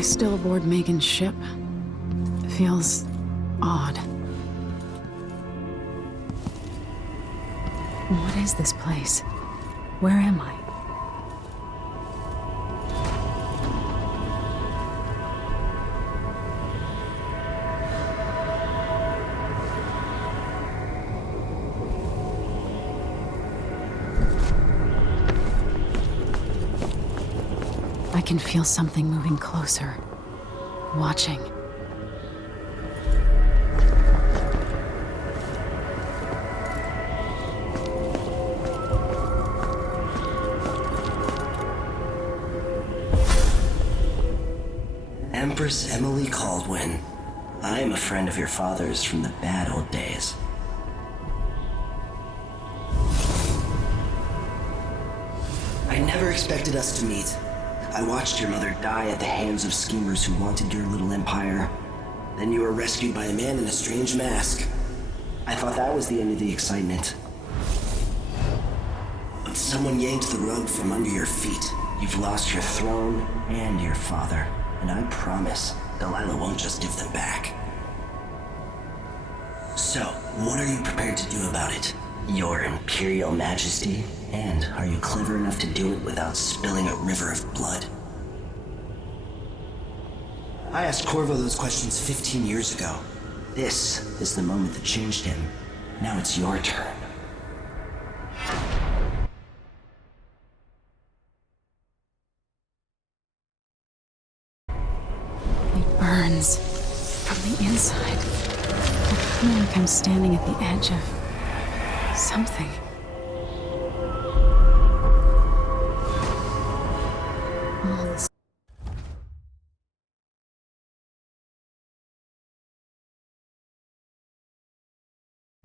I still aboard Megan's ship? Feels odd. What is this place? Where am I? I can feel something moving closer. Watching. Empress Emily Caldwin. I am a friend of your father's from the bad old days. I never expected us to meet. I watched your mother die at the hands of schemers who wanted your little empire. Then you were rescued by a man in a strange mask. I thought that was the end of the excitement. But someone yanked the rug from under your feet. You've lost your throne and your father. And I promise, Delilah won't just give them back. So, what are you prepared to do about it? Your Imperial Majesty? And are you clever enough to do it without spilling a river of blood? I asked Corvo those questions 15 years ago. This is the moment that changed him. Now it's your turn. It burns from the inside. I feel like I'm standing at the edge of something. All the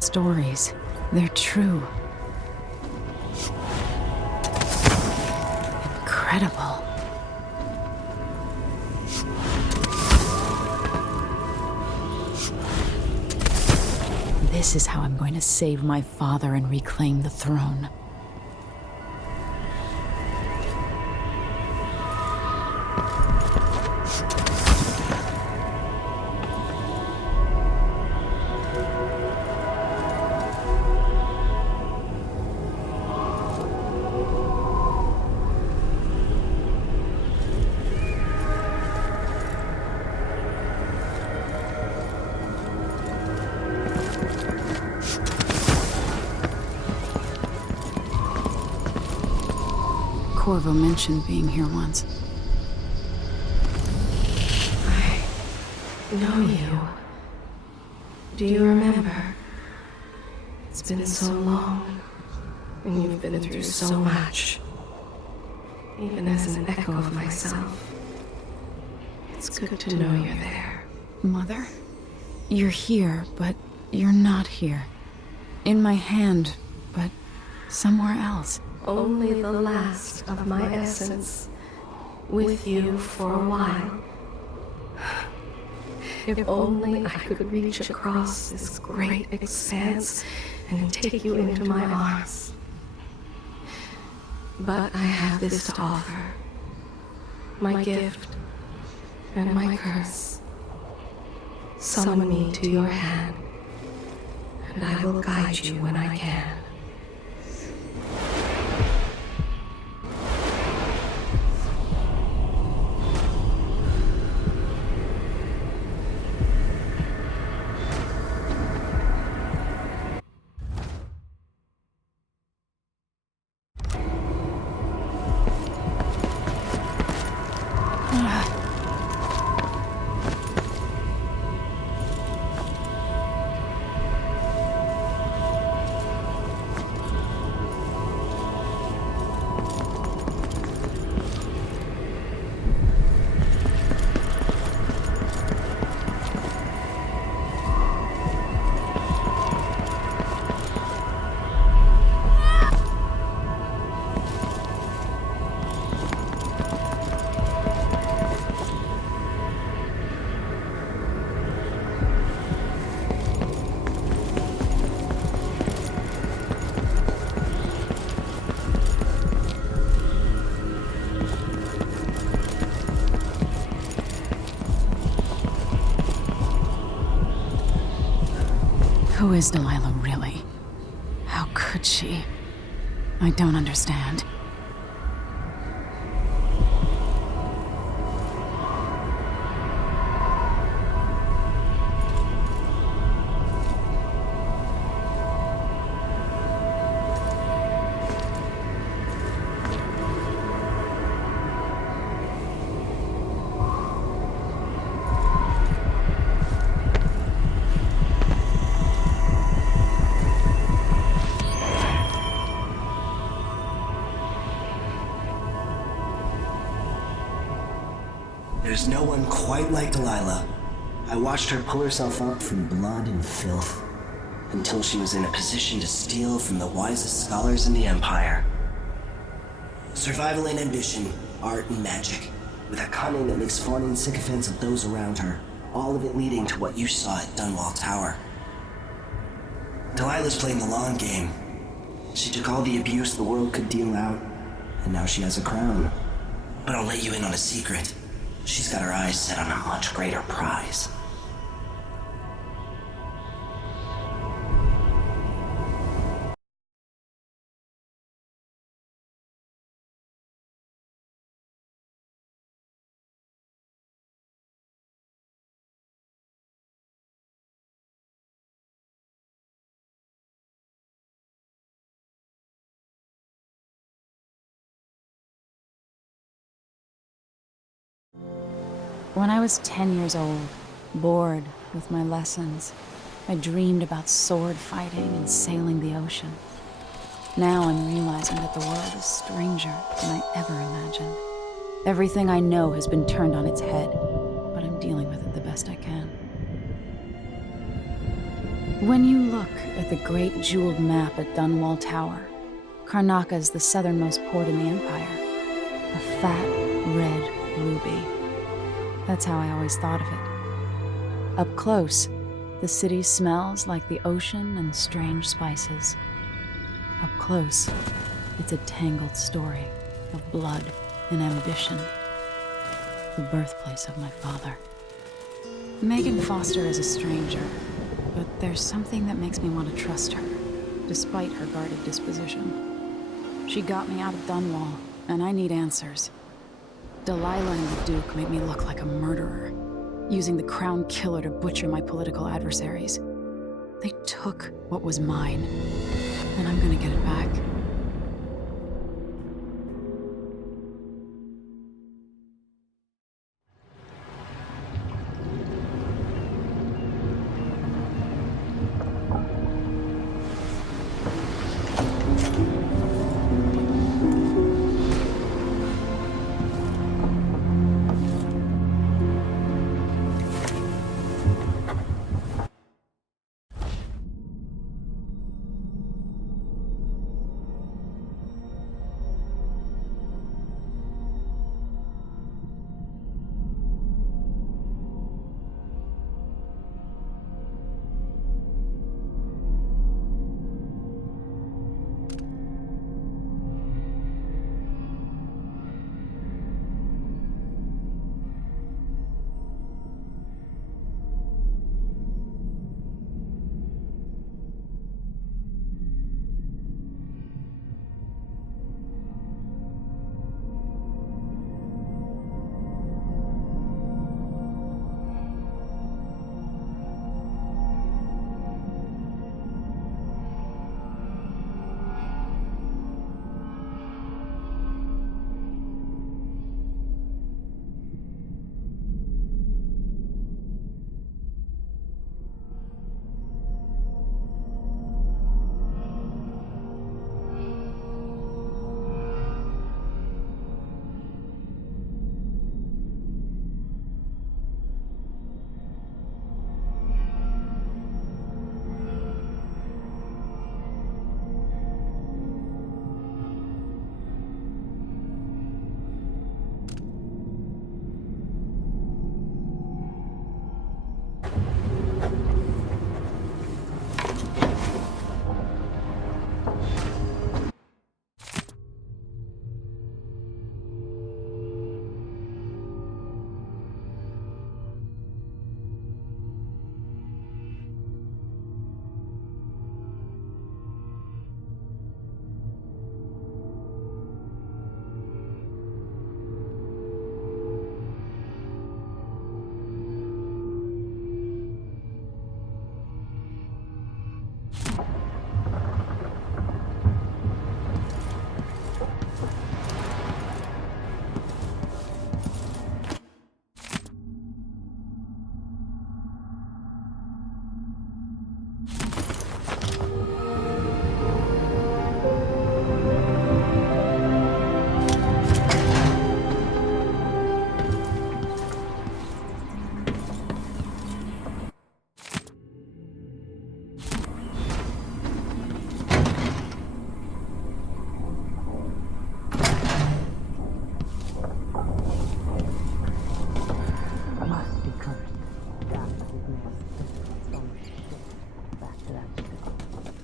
stories, they're true. Incredible. This is how I'm going to save my father and reclaim the throne. Corvo mentioned being here once. I know you. Do you remember? It's been so long, and you've been through so much. Even as an echo of myself, it's good to know you're there. Mother? You're here, but you're not here. In my hand, but somewhere else. Only the last of my essence, with you for a while. If only I could reach across this great expanse and take you into my arms. But I have this to offer. My gift and my curse. Summon me to your hand, and I will guide you when I can. Who is Delilah really? How could she? I don't understand. There's no one quite like Delilah. I watched her pull herself up from blood and filth until she was in a position to steal from the wisest scholars in the Empire. Survival and ambition, art and magic, with a cunning that makes fawning sycophants of those around her, all of it leading to what you saw at Dunwall Tower. Delilah's playing the long game. She took all the abuse the world could deal out, and now she has a crown. But I'll let you in on a secret. She's got her eyes set on a much greater prize. When I was 10 years old, bored with my lessons, I dreamed about sword fighting and sailing the ocean. Now I'm realizing that the world is stranger than I ever imagined. Everything I know has been turned on its head, but I'm dealing with it the best I can. When you look at the great jeweled map at Dunwall Tower, Karnaca is the southernmost port in the Empire. A fat, red ruby. That's how I always thought of it. Up close, the city smells like the ocean and strange spices. Up close, it's a tangled story of blood and ambition. The birthplace of my father. Megan Foster is a stranger, but there's something that makes me want to trust her, despite her guarded disposition. She got me out of Dunwall, and I need answers. Delilah and the Duke made me look like a murderer, using the Crown Killer to butcher my political adversaries. They took what was mine, and I'm gonna get it back.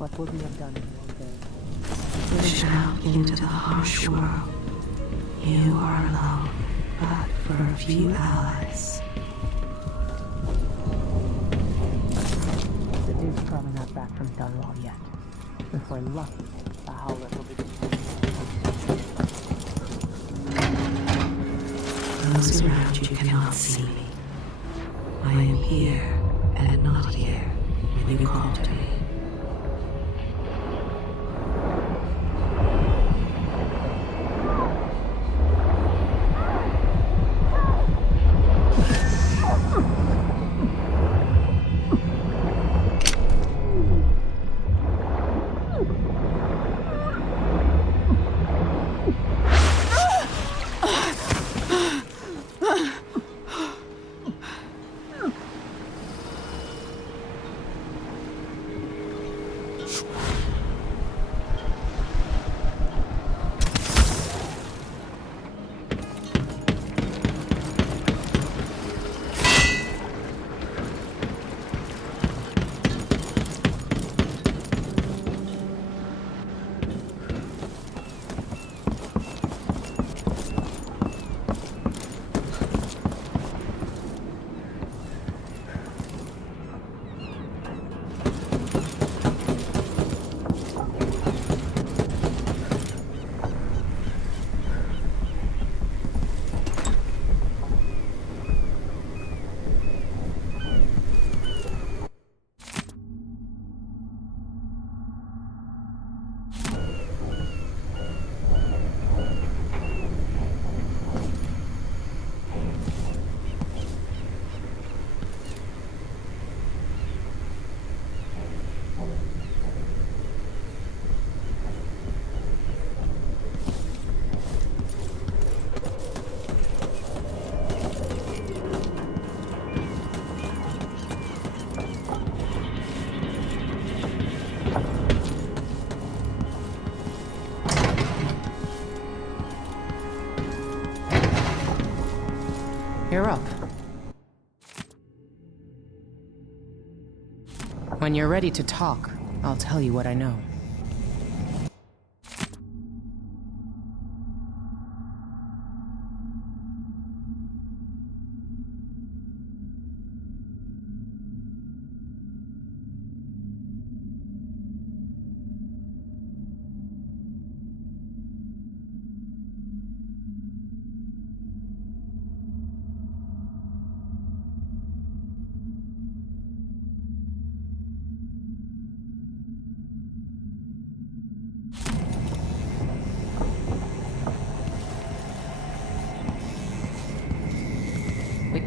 What would we have done in those days? Pushed out into the harsh world. You are alone, but for a few allies. The Duke's probably not back from Dunwall yet. If we're lucky, the Howlers will be Those around you cannot see me. I am here and not here when you call to me. You're up. When you're ready to talk, I'll tell you what I know.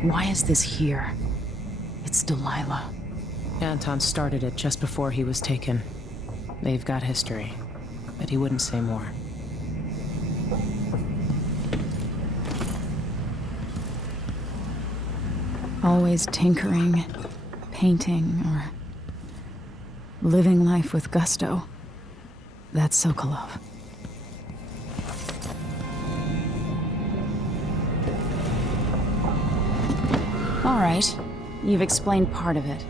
Why is this here? It's Delilah. Anton started it just before he was taken. They've got history, but he wouldn't say more. Always tinkering, painting, or living life with gusto. That's Sokolov. All right, you've explained part of it.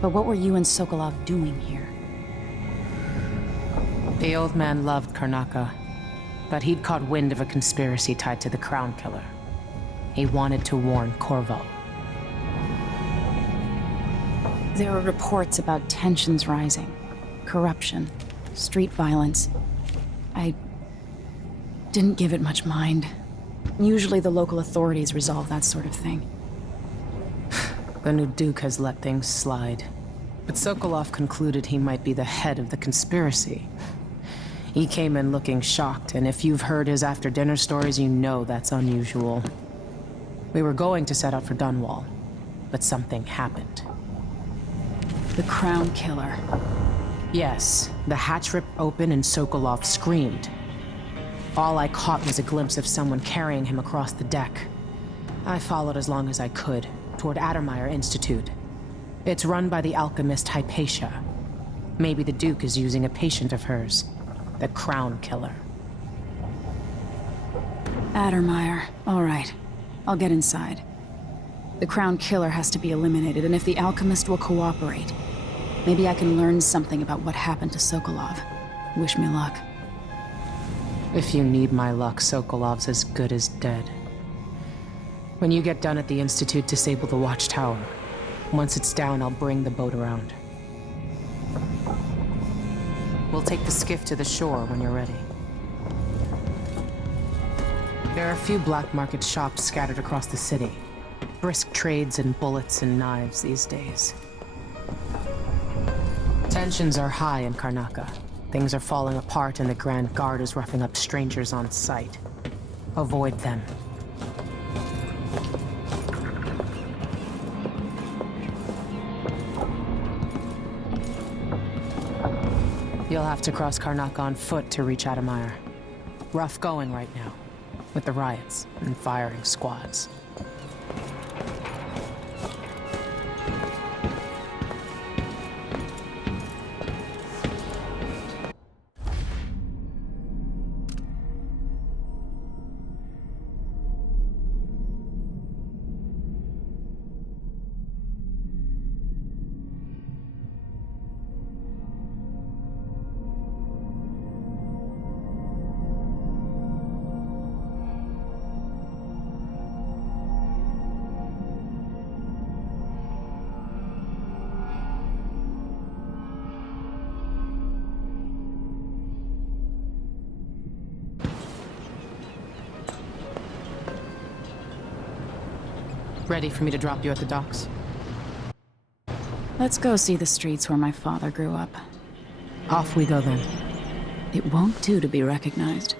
But what were you and Sokolov doing here? The old man loved Karnaca, but he'd caught wind of a conspiracy tied to the Crown Killer. He wanted to warn Corvo. There were reports about tensions rising, corruption, street violence. I didn't give it much mind. Usually the local authorities resolve that sort of thing. The new Duke has let things slide. But Sokolov concluded he might be the head of the conspiracy. He came in looking shocked, and if you've heard his after-dinner stories, you know that's unusual. We were going to set out for Dunwall, but something happened. The Crown Killer. Yes, the hatch ripped open and Sokolov screamed. All I caught was a glimpse of someone carrying him across the deck. I followed as long as I could, toward Addermeyer Institute. It's run by the alchemist Hypatia. Maybe the Duke is using a patient of hers, the Crown Killer. Addermeyer. All right. I'll get inside. The Crown Killer has to be eliminated, and if the alchemist will cooperate, Maybe I can learn something about what happened to Sokolov. Wish me luck. If you need my luck, Sokolov's as good as dead. When you get done at the Institute, disable the watchtower. Once it's down, I'll bring the boat around. We'll take the skiff to the shore when you're ready. There are a few black market shops scattered across the city. Brisk trades in bullets and knives these days. Tensions are high in Karnaca. Things are falling apart and the Grand Guard is roughing up strangers on sight. Avoid them. You'll have to cross Karnaca on foot to reach Adamire. Rough going right now, with the riots and firing squads. Ready for me to drop you at the docks? Let's go see the streets where my father grew up. Off we go then. It won't do to be recognized.